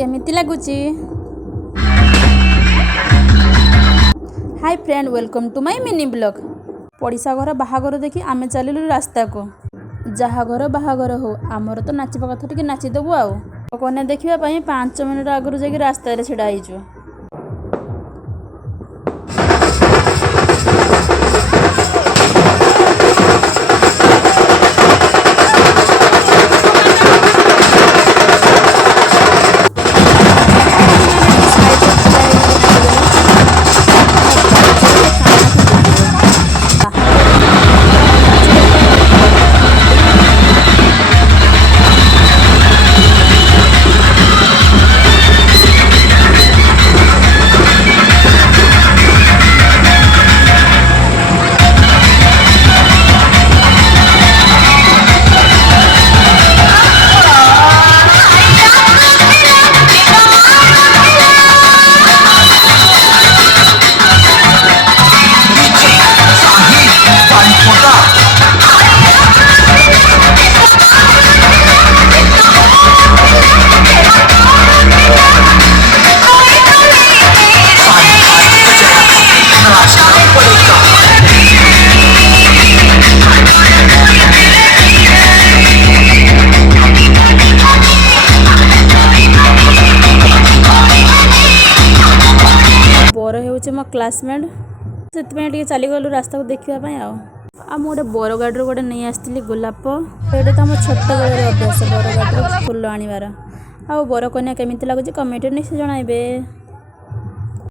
केमिति लागुची। Hi friend, welcome to my mini blog. पड़िशा घर बाहागर देखी आमे चलिलु रास्ता को। जहा घर बाहागर हो आमर तो नाचिबा कथा टिके नाचिदेबु आउ। कन्या देखिबा पई 5 मिनिट आगरु जाके रास्ता रे छिड़ा हिजु। बर हो मो क्लासमेट से चलीगलु रास्ता को देखापी गोटे बर गाड़ी गोटे नहीं आसती गोलाप। ये तो आम छोट बेल अभ्यास बर गाड़ी फुल आनबार। आ बर कन्या केमी लगुच कमेंट निश्चय जनइबे।